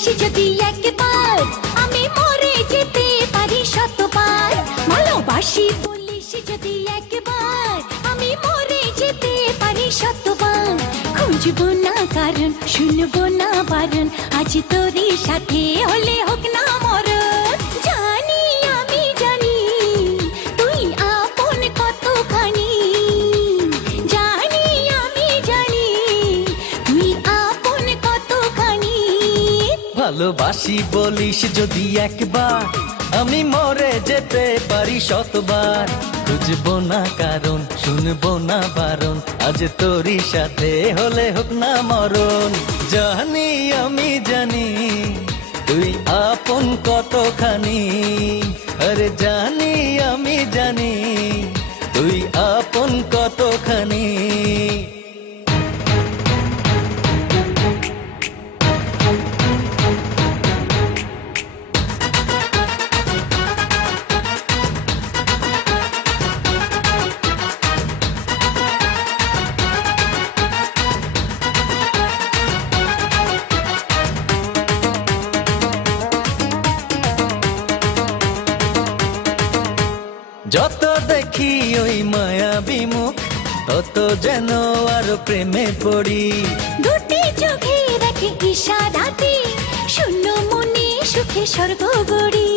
বলিস যদি একবার, আমি মরে যেতে পারি শতবার। ভালোবাসি বলিস যদি একবার, আমি মরে যেতে পারি শতবার। খুঁজবো না কারণ, শুনবো না বারণ, আজ তোরই সাথে হলে হোক না মরণ। জানি আমি জানি তুই আপন কতখানি, জানি আমি জানি তুই আপন কতখানি। ভালোবাসি বলিস যদি একবার, আমি মরে যেতে পারি শতবার। খুঁজবো না কারণ, শুনবো না বারণ, আজ তোরই সাথে হলে হোক না মরণ। জানি আমি জানি তুই আপন কতখানি, আরে জানি আমি জানি তুই আপন কতখানি। যত দেখি ওই মায়াবী মুখ, তত যেন আরো প্রেমে পড়ি। দুটি চোখে রাখে ইশারাতে, শূন্য মনে সুখে স্বর্গ গড়ি।